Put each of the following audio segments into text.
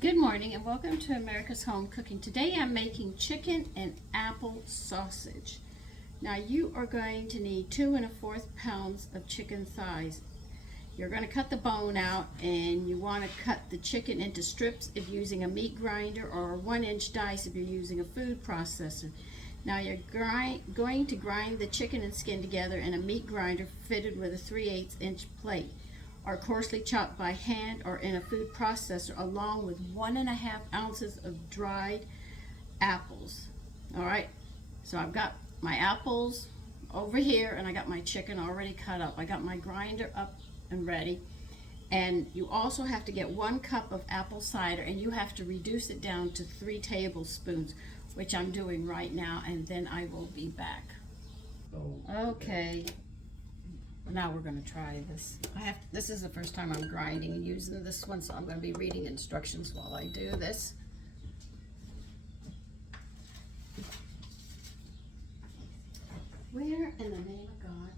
Good morning and welcome to America's Home Cooking. Today I'm making chicken and apple sausage. Now you are going to need 2 1/4 pounds of chicken thighs. You're going to cut the bone out and you want to cut the chicken into strips if you're using a meat grinder or 1-inch dice if you're using a food processor. Now you're going to grind the chicken and skin together in a meat grinder fitted with a 3/8 inch plate, or coarsely chopped by hand or in a food processor, along with 1 1/2 ounces of dried apples. All right, so I've got my apples over here and I got my chicken already cut up. I got my grinder up and ready. And you also have to get 1 cup of apple cider and you have to reduce it down to 3 tablespoons, which I'm doing right now, and then I will be back. Okay. Now we're going to try this. This is the first time I'm grinding and using this one, so I'm going to be reading instructions while I do this. Where in the name of God?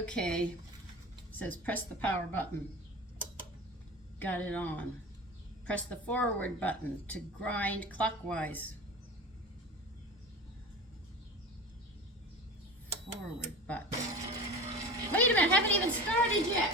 Okay. It says press the power button. Got it on. Press the forward button to grind clockwise. Forward button. Wait a minute, I haven't even started yet.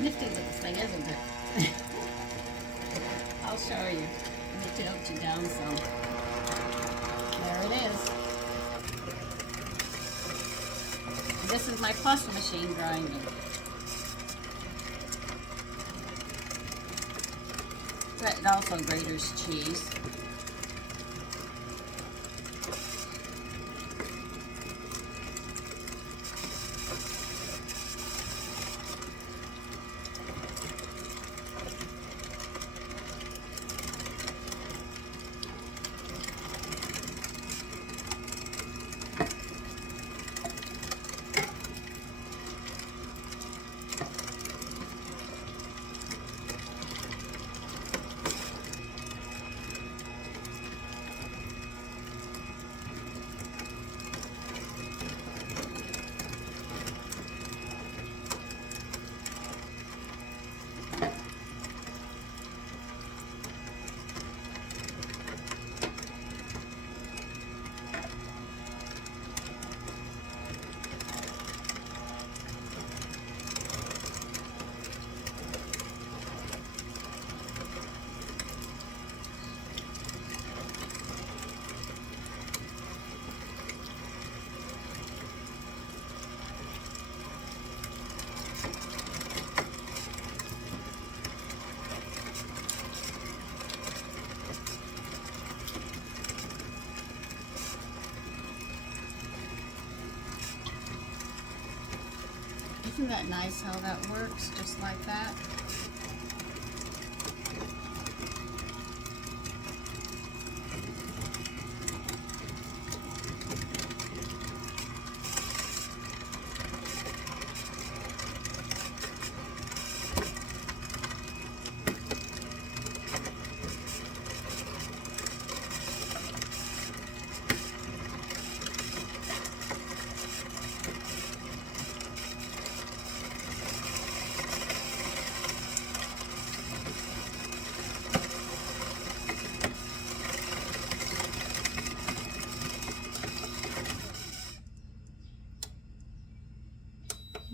Nifty little thing, isn't it? I'll show you. Let me tilt you down some. There it is. This is my plus machine grinding. It also graters cheese. Isn't that nice how that works, just like that?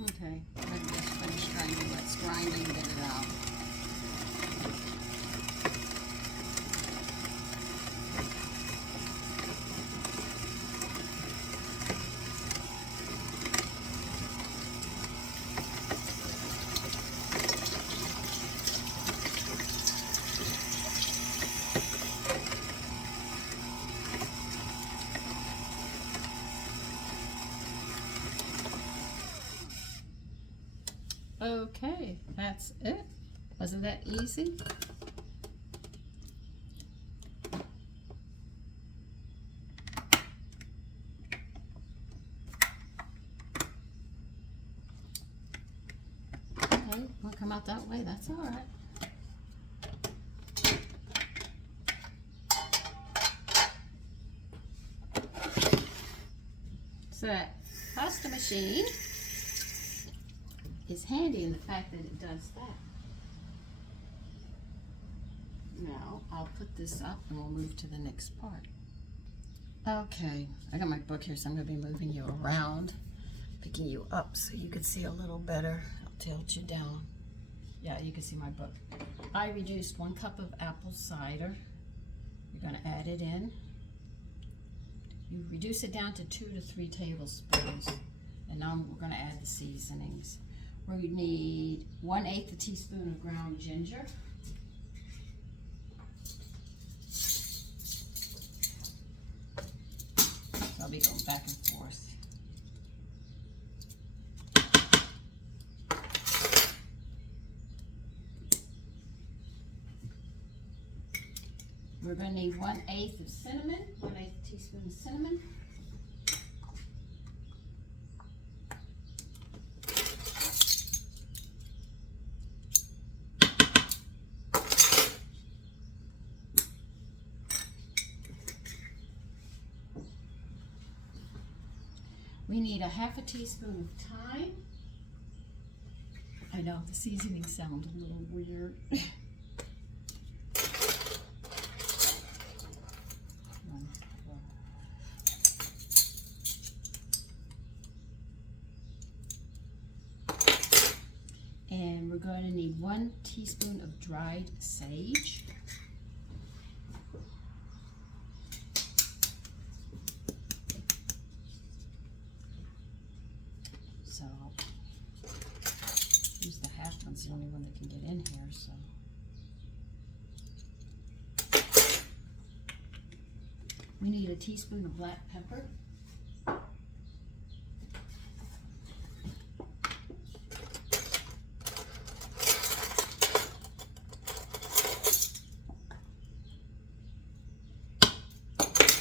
Okay, let me just finish grinding. Let's grind and get it out. Okay, that's it. Wasn't that easy? Okay, won't come out that way, that's all right. So that pasta machine is handy in the fact that it does that. Now, I'll put this up and we'll move to the next part. Okay, I got my book here, so I'm going to be moving you around, picking you up so you can see a little better. I'll tilt you down. Yeah, you can see my book. I reduced 1 cup of apple cider. You're going to add it in. You reduce it down to 2 to 3 tablespoons. And now we're going to add the seasonings. We need 1/8 a teaspoon of ground ginger. So I'll be going back and forth. We're going to need 1/8 of cinnamon, 1/8 teaspoon of cinnamon. We need 1/2 teaspoon of thyme. I know the seasoning sounds a little weird. And we're going to need 1 teaspoon of dried sage. So use the half one, it's the only one that can get in here. So we need a teaspoon of black pepper.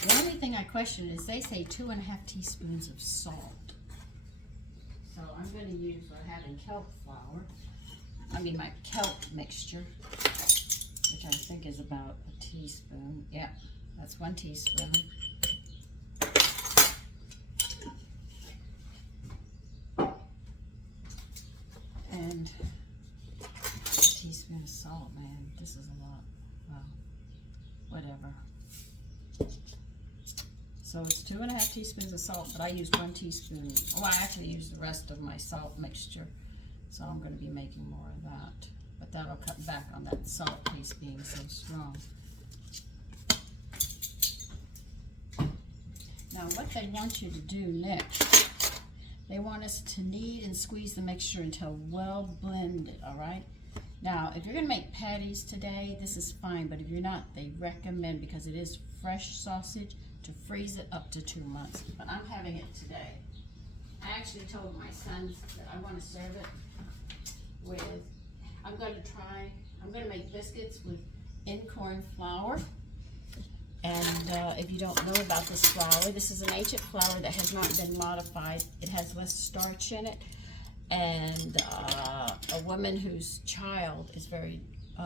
The only thing I question is they say 2½ teaspoons of salt. So I'm going to use, we're having kelp flour, my kelp mixture, which I think is about a teaspoon. Yeah, that's 1 teaspoon. And a teaspoon of salt, man, this is a lot. Well, whatever. So it's 2½ teaspoons of salt, but I used 1 teaspoon. Oh, I actually used the rest of my salt mixture. So I'm going to be making more of that. But that'll cut back on that salt taste being so strong. Now what they want you to do next, they want us to knead and squeeze the mixture until well blended, all right? Now, if you're going to make patties today, this is fine, but if you're not, they recommend, because it is fresh sausage, to freeze it up to 2 months. But I'm having it today. I actually told my sons that I want to serve it with, I'm going to make biscuits with incorn flour. And if you don't know about this flour, this is an ancient flour that has not been modified. It has less starch in it. And a woman whose child is very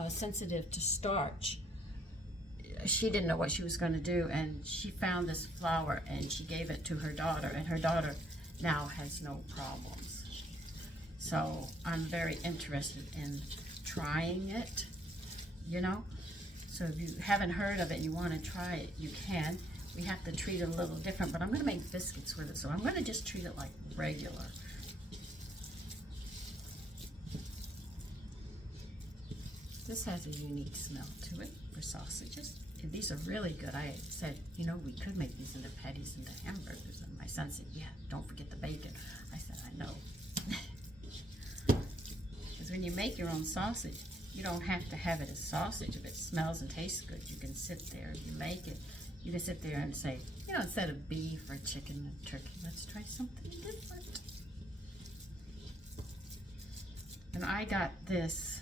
sensitive to starch, she didn't know what she was going to do, and she found this flour and she gave it to her daughter, and her daughter now has no problems. So I'm very interested in trying it, you know. So if you haven't heard of it and you want to try it, you can. We have to treat it a little different, but I'm going to make biscuits with it, so I'm going to just treat it like regular. This has a unique smell to it for sausages. And these are really good. I said, you know, we could make these into patties, into hamburgers. And my son said, yeah, don't forget the bacon. I said, I know. Because when you make your own sausage, you don't have to have it as sausage. If it smells and tastes good, you can sit there. If you make it, you can sit there and say, you know, instead of beef or chicken and turkey, let's try something different. And I got this,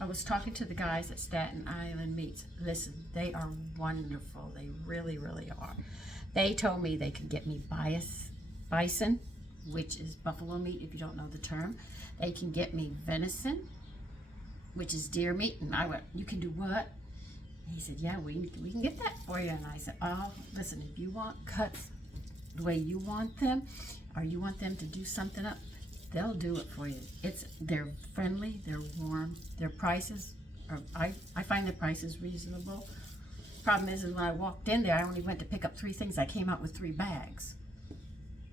I was talking to the guys at Staten Island Meats. Listen, they are wonderful. They really, really are. They told me they could get me bison, which is buffalo meat if you don't know the term. They can get me venison, which is deer meat. And I went, you can do what? And he said, yeah, we can get that for you. And I said, oh, listen, if you want cuts the way you want them, or you want them to do something up, they'll do it for you. They're friendly, they're warm, their prices are, I find their prices reasonable. Problem is when I walked in there, I only went to pick up 3 things. I came out with 3 bags.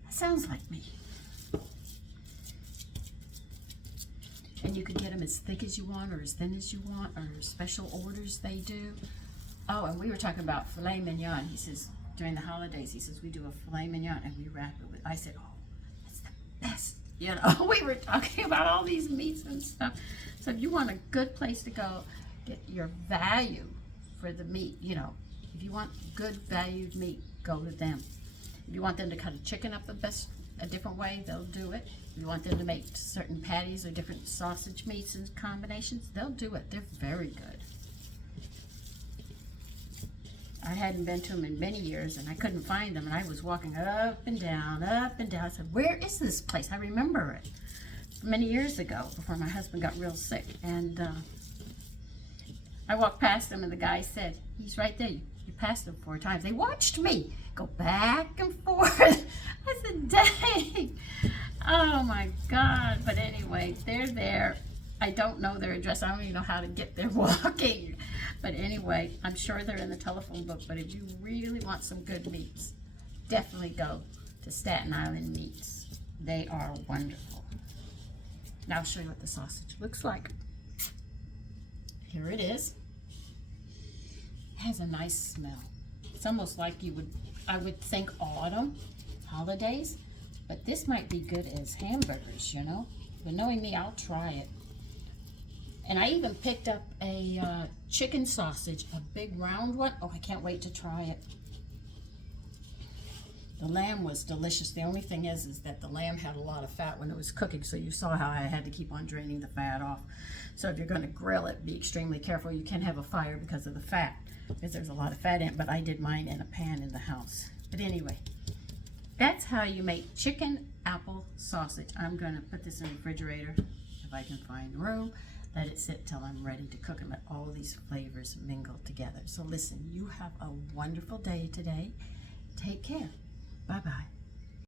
That sounds like me. And you can get them as thick as you want or as thin as you want, or special orders they do. Oh, and we were talking about filet mignon. He says, during the holidays, he says, we do a filet mignon and we wrap it with, I said, oh, that's the best. You know, we were talking about all these meats and stuff. So if you want a good place to go, get your value for the meat, you know, if you want good valued meat, go to them. If you want them to cut a chicken up a different way, they'll do it. If you want them to make certain patties or different sausage meats and combinations, they'll do it. They're very good. I hadn't been to them in many years, and I couldn't find them, and I was walking up and down, up and down. I said, where is this place? I remember it many years ago, before my husband got real sick, and I walked past him, and the guy said, he's right there. You passed him 4 times. They watched me go back and forth. I said, dang. Oh, my God. But anyway, they're there. I don't know their address. I don't even know how to get there walking. But anyway, I'm sure they're in the telephone book. But if you really want some good meats, definitely go to Staten Island Meats. They are wonderful. Now I'll show you what the sausage looks like. Here it is. It has a nice smell. It's almost like I would think autumn, holidays. But this might be good as hamburgers, you know. But knowing me, I'll try it. And I even picked up a chicken sausage, a big round one. Oh, I can't wait to try it. The lamb was delicious. The only thing is that the lamb had a lot of fat when it was cooking, so you saw how I had to keep on draining the fat off. So if you're going to grill it, be extremely careful. You can have a fire because of the fat, because there's a lot of fat in it, but I did mine in a pan in the house. But anyway, that's how you make chicken apple sausage. I'm going to put this in the refrigerator if I can find room. Let it sit till I'm ready to cook and let all these flavors mingle together. So listen, you have a wonderful day today. Take care. Bye-bye.